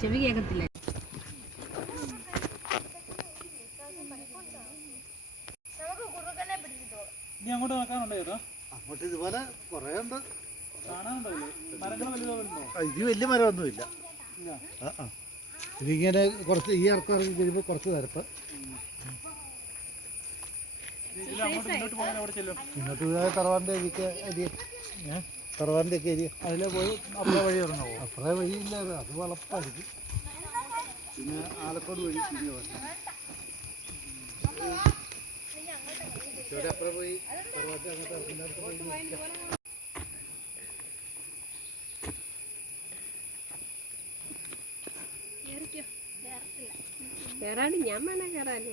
ചെവി കേൾക്കത്തില്ല ഇനി അങ്ങോട്ട് നടക്കാനുണ്ടോ ചേട്ടാ? അങ്ങോട്ട് ഇതുപോലെ കുറേ ഉണ്ട്. ഇത്? വലിയ മരമൊന്നുമില്ല. ഇതിങ്ങനെ കുറച്ച് ഈ ഇറക്കം ഇറങ്ങി കഴിയുമ്പോൾ കുറച്ച് തരപ്പ് ഇങ്ങോട്ട് പോയാൽ തറവാടിന്റെ ഏരിയ ഏരിയ ഏ തറവാടിന്റെ ഒക്കെ ഏരിയ അതിലെ പോയി അപ്പുറ വഴി ഇറങ്ങാവോ? അപ്പുറ വഴിയില്ല അത് അത് വളപ്പായിരിക്കും. പിന്നെ ആലക്കോട് വഴി അപ്പുറം പോയി. കയറാണ്ട് ഞാൻ വേണം കയറാനോ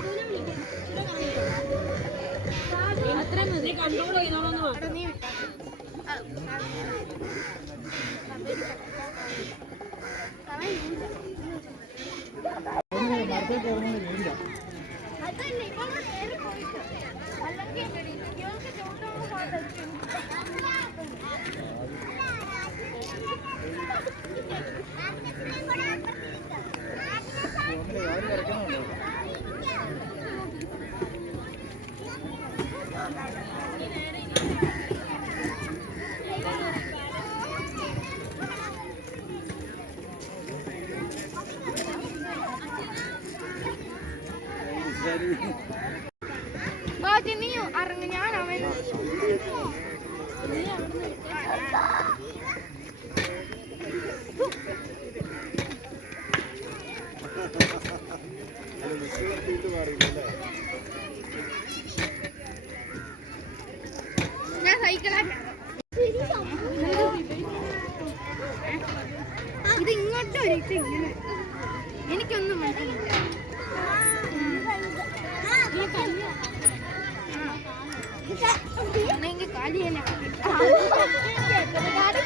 ചെയ്യണമെന്ന് മാത്രം നീ ഇറങ്ങി ഞാൻ അവൻ ഞാൻ സൈക്കിളാണ് ഇത് ഇങ്ങോട്ട് ഇങ്ങനെ. എനിക്കൊന്നും മനസ്സിലായില്ല Daddy.